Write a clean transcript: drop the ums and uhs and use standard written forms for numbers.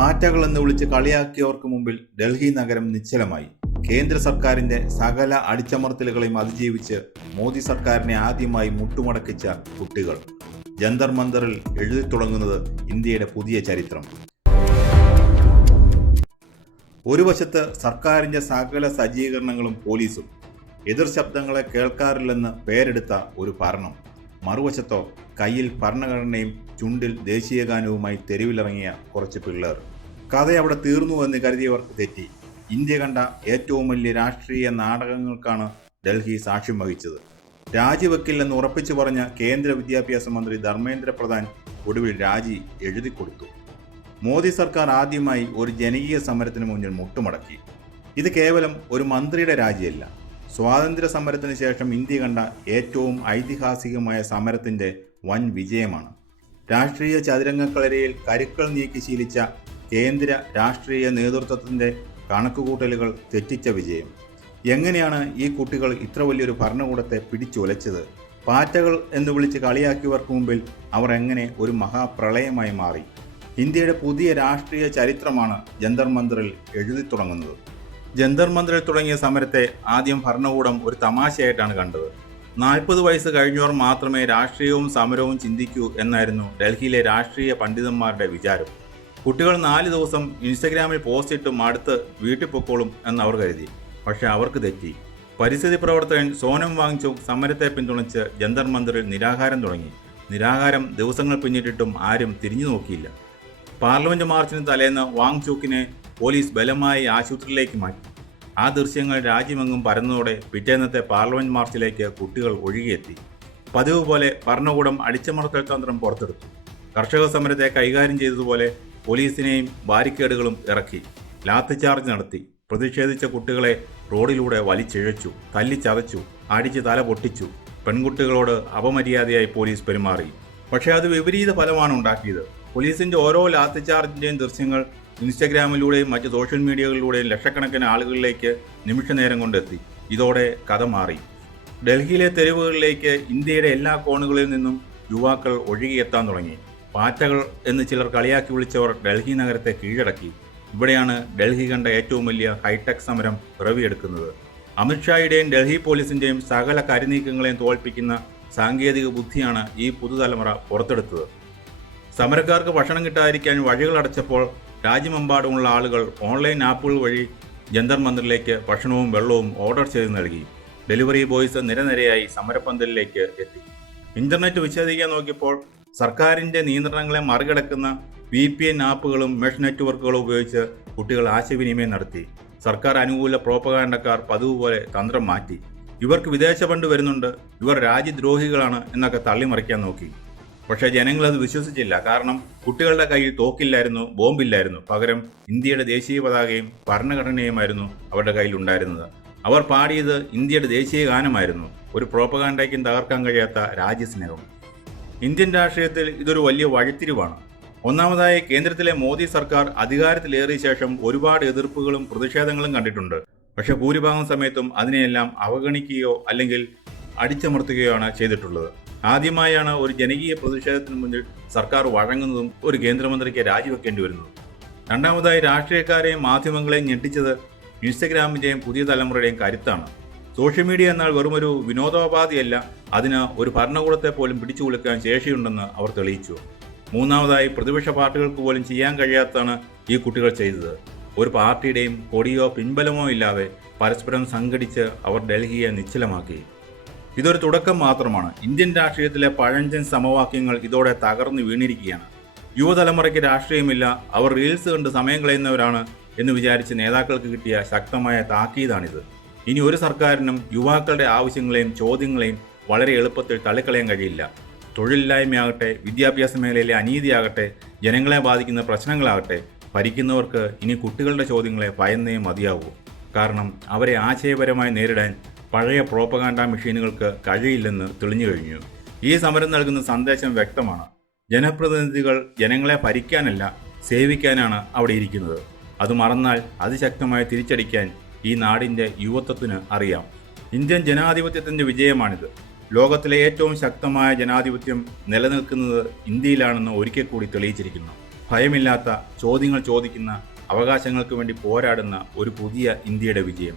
പാറ്റകൾ എന്ന് വിളിച്ച് കളിയാക്കിയവർക്ക് മുമ്പിൽ ഡൽഹി നഗരം നിശ്ചലമായി. കേന്ദ്ര സർക്കാരിന്റെ സകല അടിച്ചമർത്തലുകളെയും അതിജീവിച്ച് മോദി സർക്കാരിനെ ആദ്യമായി മുട്ടുമടക്കിച്ച കുട്ടികൾ. ജന്തർ മന്ദറിൽ എഴുതി തുടങ്ങുന്നത് ഇന്ത്യയുടെ പുതിയ ചരിത്രം. ഒരു വശത്ത് സർക്കാരിന്റെ സകല സജ്ജീകരണങ്ങളും പോലീസും, എതിർ ശബ്ദങ്ങളെ കേൾക്കാറില്ലെന്ന് പേരെടുത്ത ഒരു ഭരണം. മറുവശത്തോ കയ്യിൽ ഭരണഘടനയും ചുണ്ടിൽ ദേശീയഗാനവുമായി തെരുവിലിറങ്ങിയ കുറച്ച് പിള്ളേർ. കഥ അവിടെ തീർന്നുവെന്ന് കരുതിയവർക്ക് തെറ്റി. ഇന്ത്യ കണ്ട ഏറ്റവും വലിയ രാഷ്ട്രീയ നാടകങ്ങൾക്കാണ് ഡൽഹി സാക്ഷ്യം വഹിച്ചത്. രാജിവെക്കില്ലെന്ന് ഉറപ്പിച്ചു പറഞ്ഞ കേന്ദ്ര വിദ്യാഭ്യാസ മന്ത്രി ധർമ്മേന്ദ്ര പ്രധാൻ ഒടുവിൽ രാജി എഴുതിക്കൊടുത്തു. മോദി സർക്കാർ ആദ്യമായി ഒരു ജനകീയ സമരത്തിന് മുന്നിൽ മുട്ടുമടക്കി. ഇത് കേവലം ഒരു മന്ത്രിയുടെ രാജിയല്ല, സ്വാതന്ത്ര്യ സമരത്തിന് ശേഷം ഇന്ത്യ കണ്ട ഏറ്റവും ഐതിഹാസികമായ സമരത്തിൻ്റെ വൻ വിജയമാണ്. രാഷ്ട്രീയ ചതുരംഗക്കളരിയിൽ കരുക്കൾ നീക്കി ശീലിച്ച കേന്ദ്ര രാഷ്ട്രീയ നേതൃത്വത്തിൻ്റെ കണക്കുകൂട്ടലുകൾ തെറ്റിച്ച വിജയം. എങ്ങനെയാണ് ഈ കുട്ടികൾ ഇത്ര വലിയൊരു ഭരണകൂടത്തെ പിടിച്ചുലച്ചത്? പാറ്റകൾ എന്ന് വിളിച്ച് കളിയാക്കിയവർക്ക് മുമ്പിൽ അവർ എങ്ങനെ ഒരു മഹാപ്രളയമായി മാറി? ഇന്ത്യയുടെ പുതിയ രാഷ്ട്രീയ ചരിത്രമാണ് ജന്തർ മന്ദറിൽ എഴുതി തുടങ്ങുന്നത്. ജന്തർ മന്ദറിൽ തുടങ്ങിയ സമരത്തെ ആദ്യം ഭരണകൂടം ഒരു തമാശയായിട്ടാണ് കണ്ടത്. 40 വയസ്സ് കഴിഞ്ഞവർ മാത്രമേ രാഷ്ട്രീയവും സമരവും ചിന്തിക്കൂ എന്നായിരുന്നു ഡൽഹിയിലെ രാഷ്ട്രീയ പണ്ഡിതന്മാരുടെ വിചാരം. കുട്ടികൾ 4 ദിവസം ഇൻസ്റ്റഗ്രാമിൽ പോസ്റ്റ് ഇട്ടും അടുത്ത് വീട്ടിൽ പൊക്കോളും എന്നവർ കരുതി. പക്ഷെ അവർക്ക് തെറ്റി. പരിസ്ഥിതി പ്രവർത്തകൻ സോനം വാങ്ചുക് സമരത്തെ പിന്തുണച്ച് ജന്തർ മന്ദറിൽ നിരാഹാരം തുടങ്ങി. നിരാഹാരം ദിവസങ്ങൾ പിന്നിട്ടിട്ടും ആരും തിരിഞ്ഞു നോക്കിയില്ല. പാർലമെന്റ് മാർച്ചിന് തലേന്ന് വാങ്ചുക്കിനെ പോലീസ് ബലമായി ആശുപത്രിയിലേക്ക് മാറ്റി. ആ ദൃശ്യങ്ങൾ രാജ്യമെങ്ങും പരന്നതോടെ പിറ്റേന്നത്തെ പാർലമെന്റ് മാർച്ചിലേക്ക് കുട്ടികൾ ഒഴുകിയെത്തി. പതിവ് പോലെ ഭരണകൂടം അടിച്ചമർത്തൽ തന്ത്രം പുറത്തെടുത്തു. കർഷക സമരത്തെ കൈകാര്യം ചെയ്തതുപോലെ പോലീസിനെയും ബാരിക്കേഡുകളും ഇറക്കി. ലാത്തിചാർജ് നടത്തി. പ്രതിഷേധിച്ച കുട്ടികളെ റോഡിലൂടെ വലിച്ചിഴച്ചു, തല്ലിച്ചതച്ചു, അടിച്ച് തല പൊട്ടിച്ചു. പെൺകുട്ടികളോട് അപമര്യാദയായി പോലീസ് പെരുമാറി. പക്ഷേ അത് വിപരീത ഫലമാണ് ഉണ്ടാക്കിയത്. പോലീസിന്റെ ഓരോ ലാത്തിചാർജിന്റെയും ദൃശ്യങ്ങൾ ഇൻസ്റ്റഗ്രാമിലൂടെയും മറ്റ് സോഷ്യൽ മീഡിയകളിലൂടെയും ലക്ഷക്കണക്കിന് ആളുകളിലേക്ക് നിമിഷനേരം കൊണ്ടെത്തി. ഇതോടെ കഥ മാറി. ഡൽഹിയിലെ തെരുവുകളിലേക്ക് ഇന്ത്യയുടെ എല്ലാ കോണുകളിൽ നിന്നും യുവാക്കൾ ഒഴുകിയെത്താൻ തുടങ്ങി. പാറ്റകൾ എന്ന് ചിലർ കളിയാക്കി വിളിച്ചവർ ഡൽഹി നഗരത്തെ കീഴടക്കി. ഇവിടെയാണ് ഡൽഹി കണ്ട ഏറ്റവും വലിയ ഹൈടെക് സമരം പിറവിയെടുക്കുന്നത്. അമിത്ഷായുടെയും ഡൽഹി പോലീസിന്റെയും സകല കരുനീക്കങ്ങളെയും തോൽപ്പിക്കുന്ന സാങ്കേതിക ബുദ്ധിയാണ് ഈ പുതുതലമുറ പുറത്തെടുത്തത്. സമരക്കാർക്ക് ഭക്ഷണം കിട്ടാതിരിക്കാൻ വഴികൾ അടച്ചപ്പോൾ രാജ്യമെമ്പാടുമുള്ള ആളുകൾ ഓൺലൈൻ ആപ്പുകൾ വഴി ജന്തർ മന്ദറിലേക്ക് ഭക്ഷണവും വെള്ളവും ഓർഡർ ചെയ്ത് നൽകി. ഡെലിവറി ബോയ്സ് നിരനിരയായി സമരപ്പന്തലിലേക്ക് എത്തി. ഇന്റർനെറ്റ് വിച്ഛേദിക്കാൻ നോക്കിയപ്പോൾ സർക്കാരിൻ്റെ നിയന്ത്രണങ്ങളെ മറികടക്കുന്ന VPN ആപ്പുകളും മെഷ് നെറ്റ്വർക്കുകളും ഉപയോഗിച്ച് കുട്ടികൾ ആശയവിനിമയം നടത്തി. സർക്കാർ അനുകൂല പ്രോപ്പഗാൻഡക്കാർ പതിവ് പോലെ തന്ത്രം മാറ്റി. ഇവർക്ക് വിദേശ ഫണ്ട് വരുന്നുണ്ട്, ഇവർ രാജ്യദ്രോഹികളാണ് എന്നൊക്കെ തള്ളിമറിക്കാൻ നോക്കി. പക്ഷേ ജനങ്ങളത് വിശ്വസിച്ചില്ല. കാരണം കുട്ടികളുടെ കയ്യിൽ തോക്കില്ലായിരുന്നു, ബോംബില്ലായിരുന്നു. പകരം ഇന്ത്യയുടെ ദേശീയ പതാകയും ഭരണഘടനയുമായിരുന്നു അവരുടെ കയ്യിൽ ഉണ്ടായിരുന്നത്. അവർ പാടിയത് ഇന്ത്യയുടെ ദേശീയ ഗാനമായിരുന്നു. ഒരു പ്രോപ്പഗാൻഡയ്ക്കും തകർക്കാൻ കഴിയാത്ത രാജ്യസ്നേഹം. ഇന്ത്യൻ രാഷ്ട്രീയത്തിൽ ഇതൊരു വലിയ വഴിത്തിരിവാണ്. ഒന്നാമതായി, കേന്ദ്രത്തിലെ മോദി സർക്കാർ അധികാരത്തിലേറിയ ശേഷം ഒരുപാട് എതിർപ്പുകളും പ്രതിഷേധങ്ങളും കണ്ടിട്ടുണ്ട്. പക്ഷെ ഭൂരിഭാഗം സമയത്തും അതിനെയെല്ലാം അവഗണിക്കുകയോ അല്ലെങ്കിൽ അടിച്ചമർത്തുകയോ ആണ് ചെയ്തിട്ടുള്ളത്. ആദ്യമായാണ് ഒരു ജനകീയ പ്രതിഷേധത്തിന് മുന്നിൽ സർക്കാർ വഴങ്ങുന്നതും ഒരു കേന്ദ്രമന്ത്രിക്ക് രാജിവെക്കേണ്ടി വരുന്നതും. രണ്ടാമതായി, രാഷ്ട്രീയക്കാരെയും മാധ്യമങ്ങളെയും ഞെട്ടിച്ചത് ഇൻസ്റ്റഗ്രാമിൻ്റെയും പുതിയ തലമുറയുടെയും കരുത്താണ്. സോഷ്യൽ മീഡിയ എന്നാൽ വെറുമൊരു വിനോദോപാധിയല്ല, അതിന് ഒരു ഭരണകൂടത്തെ പോലും പിടിച്ചു കുലുക്കാൻ ശേഷിയുണ്ടെന്ന് അവർ തെളിയിച്ചു. മൂന്നാമതായി, പ്രതിപക്ഷ പാർട്ടികൾക്ക് പോലും ചെയ്യാൻ കഴിയാത്തതാണ് ഈ കുട്ടികൾ ചെയ്തത്. ഒരു പാർട്ടിയുടെയും കൊടിയോ പിൻബലമോ ഇല്ലാതെ പരസ്പരം സംഘടിച്ച് അവർ ഡൽഹിയെ നിശ്ചലമാക്കി. ഇതൊരു തുടക്കം മാത്രമാണ്. ഇന്ത്യൻ രാഷ്ട്രീയത്തിലെ പഴഞ്ചൻ സമവാക്യങ്ങൾ ഇതോടെ തകർന്നു വീണിരിക്കുകയാണ്. യുവതലമുറയ്ക്ക് രാഷ്ട്രീയമില്ല, അവർ റീൽസ് കണ്ട് സമയം കളയുന്നവരാണ് എന്ന് വിചാരിച്ച് നേതാക്കൾക്ക് കിട്ടിയ ശക്തമായ താക്കീതാണിത്. ഇനി ഒരു സർക്കാരിനും യുവാക്കളുടെ ആവശ്യങ്ങളെയും ചോദ്യങ്ങളെയും വളരെ എളുപ്പത്തിൽ തള്ളിക്കളയാൻ കഴിയില്ല. തൊഴിലില്ലായ്മയാകട്ടെ, വിദ്യാഭ്യാസ മേഖലയിലെ അനീതിയാകട്ടെ, ജനങ്ങളെ ബാധിക്കുന്ന പ്രശ്നങ്ങളാകട്ടെ, ഭരിക്കുന്നവർക്ക് ഇനി കുട്ടികളുടെ ചോദ്യങ്ങളെ ഭയന്നേ മതിയാവൂ. കാരണം അവരെ ആശയപരമായി നേരിടാൻ പഴയ പ്രോപ്പഗാൻഡ മെഷീനുകൾക്ക് കഴിയില്ലെന്ന് തെളിഞ്ഞു കഴിഞ്ഞു. ഈ സമരം നൽകുന്ന സന്ദേശം വ്യക്തമാണ്. ജനപ്രതിനിധികൾ ജനങ്ങളെ ഭരിക്കാനല്ല, സേവിക്കാനാണ് അവിടെ ഇരിക്കുന്നത്. അത് മറന്നാൽ അതിശക്തമായി തിരിച്ചടിക്കാൻ ഈ നാടിൻ്റെ യുവത്വത്തിന് അറിയാം. ഇന്ത്യൻ ജനാധിപത്യത്തിൻ്റെ വിജയമാണിത്. ലോകത്തിലെ ഏറ്റവും ശക്തമായ ജനാധിപത്യം നിലനിൽക്കുന്നത് ഇന്ത്യയിലാണെന്ന് ഒരിക്കൽ കൂടി തെളിയിച്ചിരിക്കുന്നു. ഭയമില്ലാത്ത ചോദ്യങ്ങൾ ചോദിക്കുന്ന അവകാശങ്ങൾക്ക് വേണ്ടി പോരാടുന്ന ഒരു പുതിയ ഇന്ത്യയുടെ വിജയം.